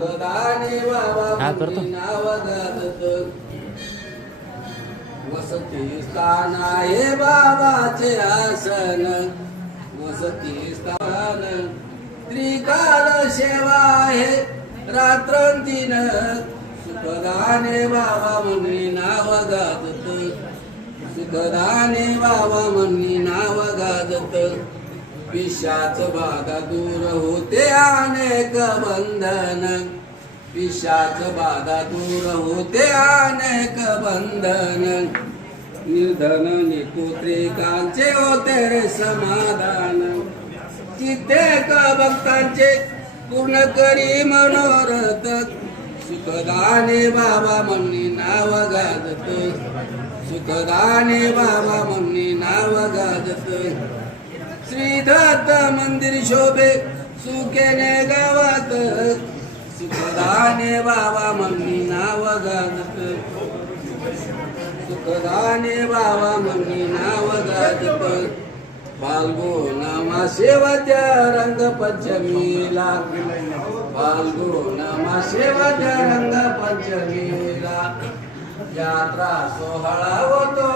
सुखदाने बाबा म्हणून नाव गाजत वसती स्थान आहे बाबाचे आसन वसती स्थान त्रिकाल सेवा आहे रात्रंदिन सुखदाने बाबा म्हणून नाव गाजत सुखदाने बाबा म्हणून नाव गाजत पिशाच बाधा दूर होते अनेक बंधन पिशाच बाधा दूर होते अनेक बंधन निर्धन निपुत्रिकांचे होते रे समाधान कित्येक भक्तांचे पूर्ण करी मनोरथ सुखदाने बाबा म्हणून नाव गाजत सुखदाने बाबा म्हणून नाव गाजत श्री दत्त मंदिर शोभे सुखेने गावात सुखदाने बाबा म्हणून नाव गाजत सुखदाने बाबा म्हणून नाव गाजत फाल्गुन मासेवाच्या रंग पंचमीला फाल्गुन मासेवाच्या रंग पंचमीला यात्रा सोहळा होतो